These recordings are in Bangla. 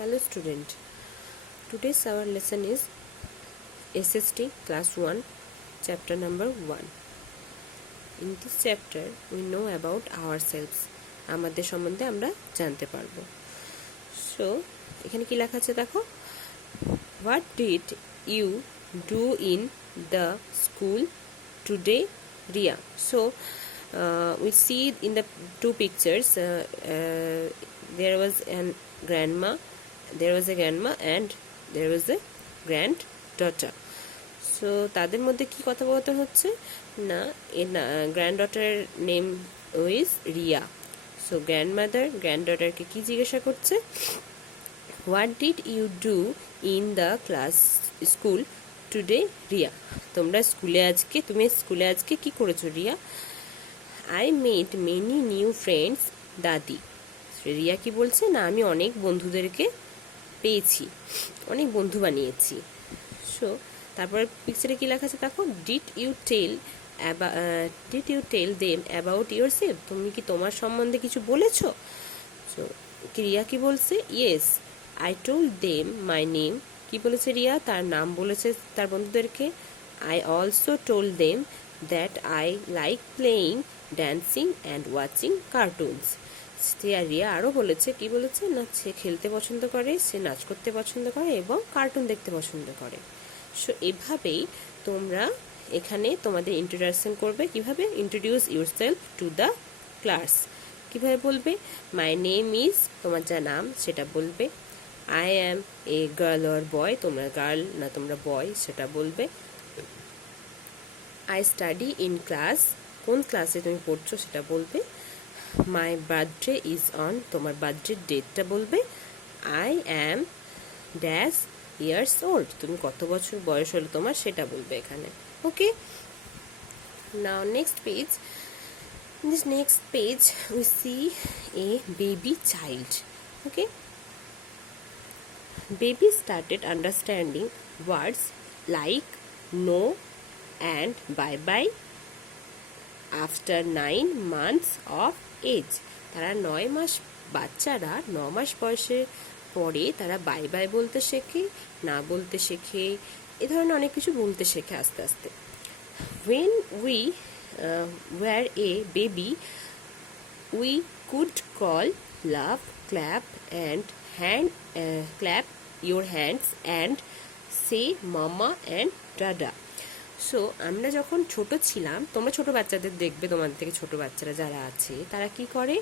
Hello student, today's our lesson is SST class 1 chapter number 1. In this chapter we know about ourselves. আমাদের সম্বন্ধে আমরা জানতে পারবো. So এখানে কি লেখা আছে দেখো, what did you do in the school today, Ria? So we see in the two pictures there was a grandma and there was a granddaughter. So তাদের মধ্যে কি কথোপকথন হচ্ছে না, গ্র্যান্ডডটারের name is Riya. So grandmother গ্র্যান্ডডটারকে কি জিজ্ঞাসা করছে, what did you do in the class school today Riya? তুমি স্কুলে আজকে কি করেছো রিয়া? I made many new friends dadi. Riya কি বলছে না, আমি অনেক বন্ধুদেরকে পেয়েছি, অনেক বন্ধু বানিয়েছি. সো তারপরে পিকচারে কি লেখা আছে দেখো, did you tell them about yourself? তুমি কি তোমার সম্বন্ধে কিছু বলেছো? সো রিয়া কি বলছে, yes I told them my name. কি বলেছে রিয়া? তার নাম বলেছে তার বন্ধুদেরকে. I also told them that I like playing, dancing and watching cartoons. Riya আরও বলেছে, কি বলেছে না, সে খেলতে পছন্দ করে, সে নাচ করতে পছন্দ করে এবং কার্টুন দেখতে পছন্দ করে. সো এভাবেই তোমরা এখানে তোমাদের ইন্ট্রোডাকশন করবে. কিভাবে? Introduce yourself to the class. কিভাবে বলবে? মাই নেম ইজ, তোমার যা নাম সেটা বলবে. I am a girl or boy, তোমরা গার্ল না তোমরা বয় সেটা বলবে. আই স্টাডি ইন ক্লাস, কোন ক্লাসে তুমি পড়ছো সেটা বলবে. মাই বার্থডে ইজ অন, তোমার বার্থডে ডেটটা বলবে. I am dash years old, তুমি কত বছর বয়স হলো তোমার সেটা বলবে এখানে. Okay, now next page. In this next page we see a baby child. Okay, baby started understanding words like no and bye bye after 9 months of age. তারা 9 মাস, বাচ্চারা 9 মাস বয়সের পরে তারা বাই বাই বলতে শেখে, না বলতে শেখে, এ ধরনের অনেক কিছু বলতে শেখে আস্তে আস্তে. When we were a baby, we could call, laugh, clap your hands and say mama and dada. So আমরা যখন ছোট ছিলাম, তোমরা ছোট বাচ্চাদের দেখবে, তোমাদের থেকে ছোট বাচ্চারা যারা আছে তারা কি করে,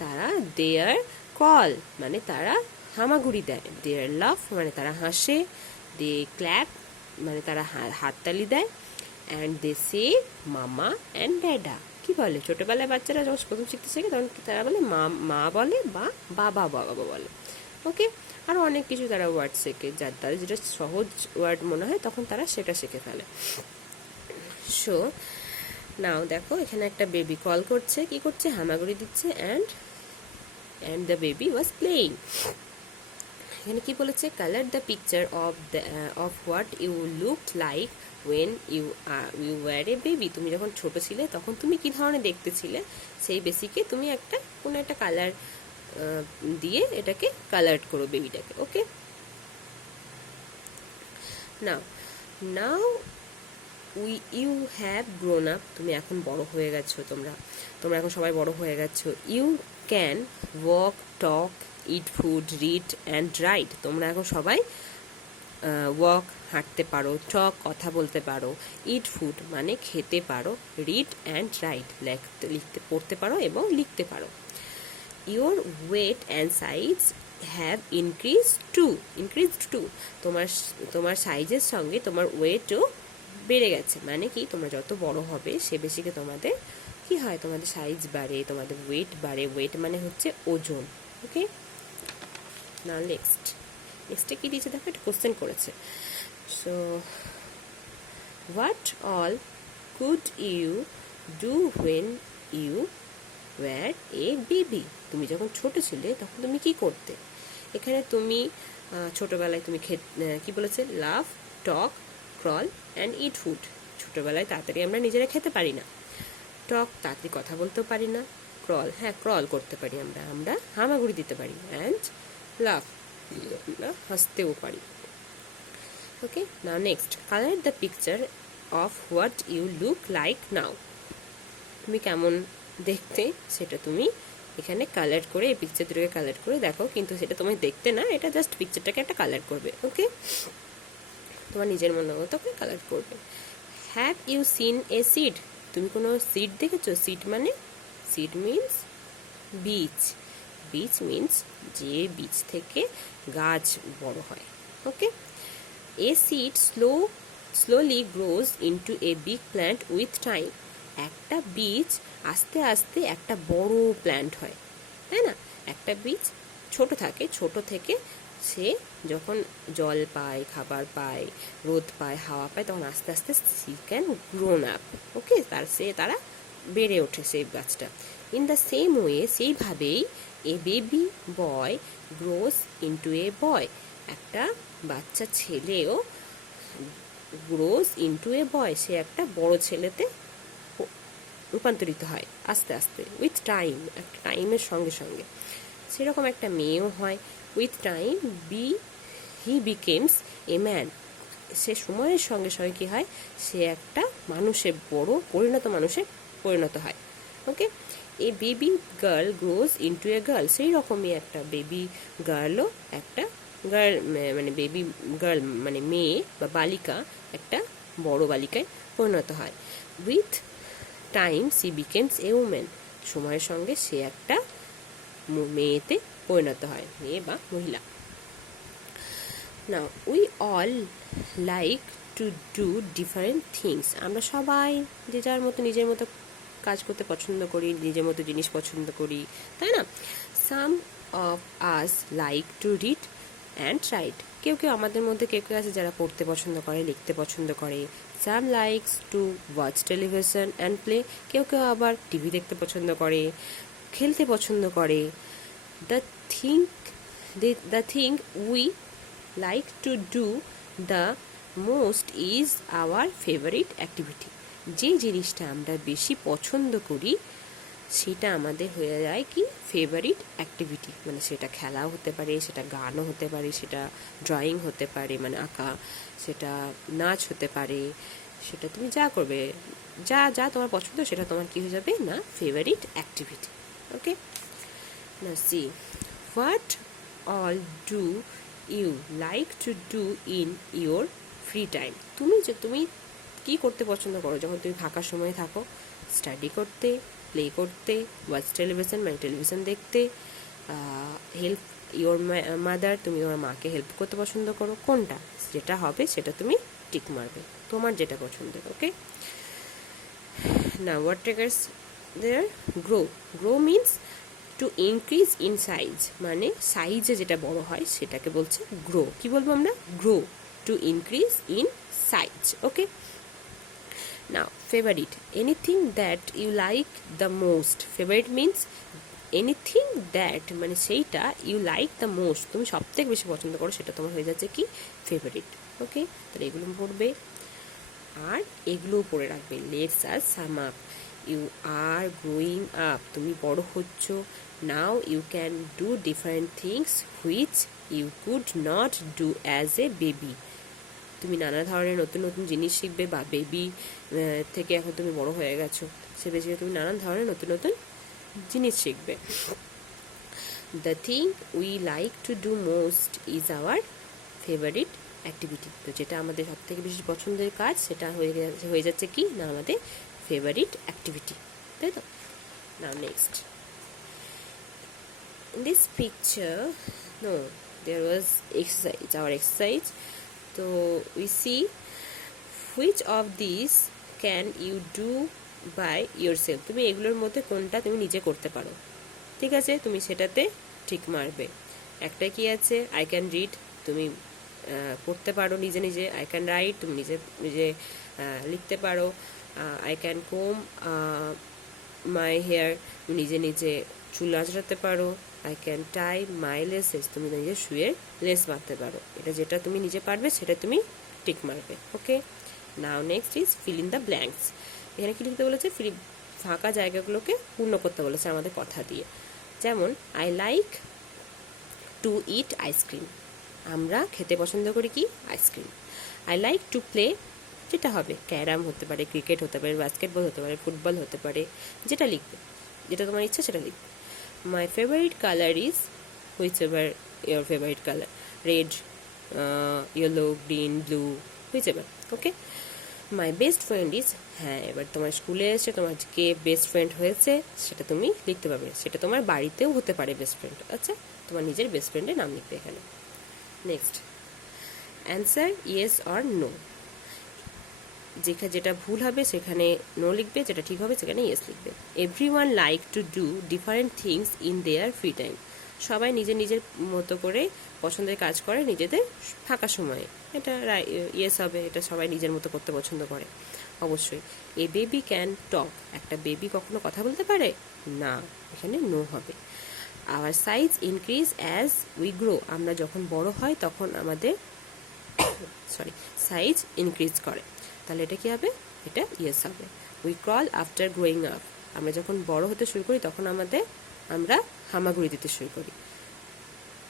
তারা দেয়ার কল মানে তারা হামাগুড়ি দেয়, দেয়ার লাভ মানে তারা হাসে, দে ক্ল্যাপ মানে তারা হাততালি দেয়, অ্যান্ড দে সে মামা অ্যান্ড ড্যাডা. কি বলে ছোটোবেলায় বাচ্চারা যখন প্রথম শিখতে শেখে তখন তারা বলে মা বলে বা বাবা বলে. ওকে, আরও অনেক কিছু তারা ওয়ার্ড শেখে, যার তাদের যেটা সহজ ওয়ার্ড মনে হয় তখন তারা সেটা শিখে ফেলে. সো নাও দেখো, এখানে একটা বেবি কল করছে, কি করছে, হামাগুড়ি দিচ্ছে, and the baby was playing. এখানে কি বলেছে, colour the picture of what you looked like when you were a baby. তুমি যখন ছোট ছিলে তখন তুমি কি ধরনের দেখতে ছিলে সেই বেসিকে তুমি কোনো একটা কালার দিয়ে এটাকে কালার করো বেবিটাকে. Okay, now you have grown up, তুমি এখন বড় হয়ে গেছো, তোমরা এখন সবাই বড় হয়ে গেছো. You can walk, talk, eat food, read and write. তোমরা এখন সবাই ওয়াক হাঁটতে পারো, টক কথা বলতে পারো, ইট ফুড মানে খেতে পারো, রিড অ্যান্ড রাইট পড়তে পারো এবং লিখতে পারো. Your weight and size have increased too, তোমার সাইজের সঙ্গে তোমার ওয়েটও বেড়ে গেছে. মানে কি, তোমরা যত বড় হবে সে বেশিকে তোমাদের কি হয়, তোমাদের সাইজ বাড়ে, তোমাদের ওয়েট বাড়ে. ওয়েট মানে হচ্ছে ওজন. ওকে, না নেক্সটে কি দিয়েছে দেখো, একটা কোশ্চেন করেছে. So what all could you do when you were a baby? তুমি যখন ছোট ছিলে তখন তুমি কি করতে? এখানে তুমি ছোটবেলায় তুমি কি বলেছে, লাভ, টক, ক্রল অ্যান্ড ইট ফুড. ছোটবেলায় তাড়াতাড়ি আমরা নিজেরা খেতে পারি না, টক তাড়াতাড়ি কথা বলতেও পারি না, ক্রল ক্রল করতে পারি, আমরা হামাগুড়ি দিতে পারি, অ্যান্ড লাভ আমরা হাসতেও পারি। Okay, now next, colour the picture of what you look like now. তুমি কেমন দেখতে সেটা তুমি এখানে কালার করে, এই পিকচার দুটোকে কালার করে দেখো, কিন্তু সেটা তুমি দেখতে না, এটা জাস্ট পিকচারটাকে একটা কালার করবে। ওকে, তোমার নিজের মনের মতো করে কালার করবে। Have you seen a seed? তুমি কোনো সিড দেখেছো? সিড মানে, সিড মিন্স বীজ, বীজ মিন্স যে বীজ থেকে গাছ বড় হয়। Okay, a seed slowly grows into a big plant with time. একটা বীজ আস্তে আস্তে একটা বড় প্ল্যান্ট হয়, তাই না? একটা বীজ ছোট থাকে, ছোট থেকে সে যখন জল পায়, খাবার পায়, রোদ পায়, হাওয়া পায়, তখন আস্তে আস্তে সি ক্যান গ্রোন আপ। ওকে, তারা বেড়ে ওঠে সেই গাছটা। ইন দ্য সেম ওয়ে, সেইভাবেই এ baby boy gross into a বয়। একটা বাচ্চা ছেলেও গ্রোস ইনটু এ বয়, সে একটা বড় ছেলেতে রূপান্তরিত হয় আস্তে আস্তে, উইথ টাইম, একটা টাইমের সঙ্গে সঙ্গে। সেরকম একটা মেয়েও হয়, with time he becomes a man. সে সময়ের সঙ্গে সঙ্গে কী হয়, সে একটা মানুষের, বড় পরিণত মানুষে পরিণত হয়। Okay, a baby girl grows into a girl. সেই রকমই একটা বেবি গার্লও একটা গার্ল, মানে বেবি গার্ল মানে মেয়ে বা বালিকা একটা বড় বালিকায় পরিণত হয়। With time she becomes a woman. সময়ের সঙ্গে সে একটা মেয়েতে পরিণত হয়, মেয়ে বা মহিলা। Now we all like to do different things. আমরা সবাই যে যার মতো নিজের মতো কাজ করতে পছন্দ করি, নিজের মতো জিনিস পছন্দ করি, তাই না? Some of us like to read and write. কেউ কেউ আমাদের মধ্যে কেউ কেউ আছে যারা পড়তে পছন্দ করে, লিখতে পছন্দ করে। Some likes to watch television and play. কেউ কেউ আবার টিভি দেখতে পছন্দ করে, খেলতে পছন্দ করে। The thing we like to do the most is our favourite activity. যে জিনিসটা আমরা বেশি পছন্দ করি সেটা আমাদের হয়ে যায় কি ফেভারিট অ্যাক্টিভিটি। মানে সেটা খেলাও হতে পারে, সেটা গানও হতে পারে, সেটা ড্রয়িং হতে পারে মানে আঁকা, সেটা নাচ হতে পারে, সেটা তুমি যা করবে, যা যা তোমার পছন্দ সেটা তোমার কি হয়ে যাবে না ফেভারিট অ্যাক্টিভিটি। ওকে, না see, what all do you like to do in your free time. তুমি কি করতে পছন্দ করো যখন তুমি ফাঁকা সময়ে থাকো? স্টাডি করতে, প্লে করতে, ওয়াচ টেলিভিশন মানে টেলিভিশন দেখতে, হেল্প ইওর মাদার, তুমি ওর মাকে হেল্প করতে পছন্দ করো। কোনটা যেটা হবে সেটা তুমি টিক মারবে, তোমার যেটা পছন্দের। ওকে, না what triggers there? Grow means to increase in size, মানে সাইজে যেটা বড় হয় সেটাকে বলছে গ্রো। কি বলবো আমরা? Grow, to increase in size. Okay, now favourite, anything that you like the most. Favourite means anything that, মানে সেইটা ইউ লাইক দ্য মোস্ট, তুমি সব থেকে বেশি পছন্দ করো, সেটা তোমার হয়ে যাচ্ছে কি ফেভারিট। ওকে, তাহলে এগুলো পড়বে আর এগুলোও পড়ে রাখবে। Let's us sum up. You are growing up, তুমি বড় হচ্ছ। Now you can do different things which you could not do as a baby. তুমি নানা ধরনের নতুন নতুন জিনিস শিখবে, বা বেবি থেকে এখন তুমি বড় হয়ে গেছো, সে বেশি তুমি নানান ধরনের নতুন নতুন জিনিস শিখবে। The thing we like to do most is our favourite activity. তো যেটা আমাদের সব থেকে বেশি পছন্দের কাজ সেটা হয়ে যাচ্ছে কি না আমাদের ফেভারিট অ্যাক্টিভিটি, তাই তো? নাও next, in this picture, no, there was exercise, our exercise. So we see which of these can you do by yourself. তুমি এগুলোর মধ্যে কোনটা তুমি নিজে করতে পারো, ঠিক আছে? তুমি সেটাতে ঠিক মারবে। একটা কি আছে, আই ক্যান রিড, তুমি পড়তে পারো নিজে নিজে। আই ক্যান রাইট, তুমি নিজে নিজে লিখতে পারো। I can comb my hair, তুমি নিজে নিজে চুল আঁচড়াতে পারো। I can tie my laces, তুমি নিজে শুয়ে লেস বাঁধতে পারো। এটা যেটা তুমি নিজে পারবে সেটা তুমি টিক মারবে। Okay, now next is fill in the blanks. এখানে কি লিখতে বলেছে? ফাঁকা জায়গাগুলোকে পূর্ণ করতে বলেছে আমাদের কথা দিয়ে। যেমন I like to it ice cream, আমরা খেতে পছন্দ করি কি ice cream. I like to play, যেটা হবে ক্যারাম হতে পারে, ক্রিকেট হতে পারে, বাস্কেটবল হতে পারে, ফুটবল হতে পারে, যেটা লিখবে, যেটা তোমার ইচ্ছা সেটা লিখবে। My favourite colour is, which ever your favourite colour, red, yellow, green, blue, which ever. Okay. My best friend is, হ্যাঁ এবার তোমার স্কুলে এসে তোমার কে বেস্ট ফ্রেন্ড হয়েছে সেটা তুমি লিখতে পারবে, সেটা তোমার বাড়িতেও হতে পারে বেস্ট ফ্রেন্ড। আচ্ছা, তোমার নিজের বেস্ট ফ্রেন্ডের নাম লিখবে এখানে। Next, answer yes or no, যেটা ভুল হবে সেখানে নো লিখবে, যেটা ঠিক হবে সেখানে ইয়েস লিখবে। Everyone like to do different things in their free time, সবাই নিজের নিজের মতো করে পছন্দের কাজ করে নিজেদের ফাঁকা সময়ে, এটা ইয়েস হবে, এটা সবাই নিজের মতো করতে পছন্দ করে অবশ্যই। এ বেবি ক্যান টক, একটা বেবি কখনো কথা বলতে পারে না, এখানে নো হবে। Our size increase as we grow, আমরা যখন বড় হয় তখন আমাদের সাইজ ইনক্রিজ করে, তাহলে এটা কি হবে, এটা ইয়েস হবে। We crawl after growing up, আমরা যখন বড় হতে শুরু করি তখন আমরা হামাগুড়ি দিতে শুরু করি।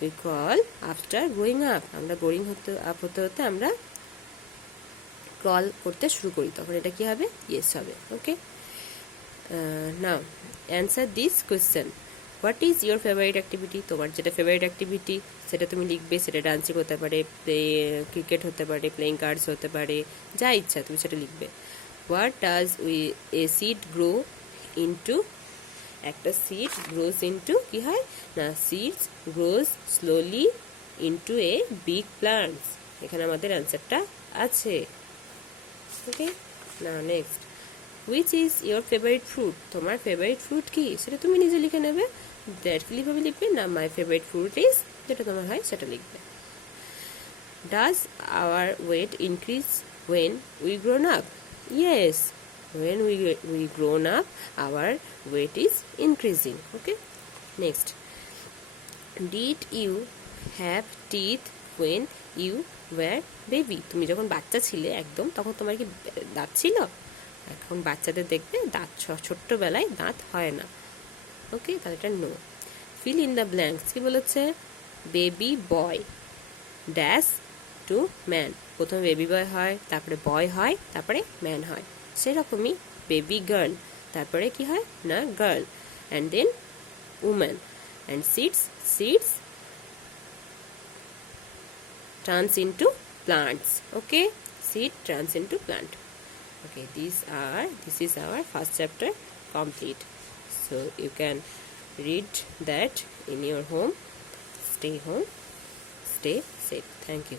We crawl after growing up, আমরা গ্রোয়িং হতে হতে আমরা ক্রল করতে শুরু করি, তখন এটা কি হবে, ইয়েস হবে। Okay, now answer this question, what is your favourite activity, তোমার যেটা ফেভারিট অ্যাক্টিভিটি সেটা তুমি লিখবে, সেটা ডান্সিং হতে পারে, ক্রিকেট হতে পারে, প্লেইং কার্ডস হতে পারে, যা ইচ্ছা তুমি সেটা লিখবে। What does a seed grow into, একটা সিড গ্রোজ ইনটু কি হয় না, seeds grows slowly into a big plants, এখানে আমাদের অ্যান্সারটা আছে। ওকে, না next, which is your favourite fruit, তোমার ফেভারিট ফ্রুট কি সেটা তুমি নিজে লিখে নেবে, ডাইরেক্টলিভাবে লিখবে না, মাই ফেভারিট ফ্রুট ইজ, যেটা তোমার হয় সেটা লিখবে। Does our weight increase when we grown up, yes, when we grown up our weight is increasing. Okay, next, did you have teeth when you were baby, তুমি যখন বাচ্চা ছিলে একদম তখন তোমার কি দাঁত ছিল, এখন বাচ্চাদের দেখবে দাঁত ছোট্টবেলায় দাঁত হয় না। ওকে, তাহলে এটা no. Fill in the blanks, কি বলেছে, baby boy dash to man, প্রথমে বেবি বয় হয়, তারপরে বয় হয়, তারপরে ম্যান হয়, সেরকমই বেবি গার্ল, তারপরে কি হয় না girl, and then woman, and seeds turns into plants. Okay, seed turns into plant. Okay, this is our first chapter complete, so you can read that in your home. Stay home, stay safe. Thank you.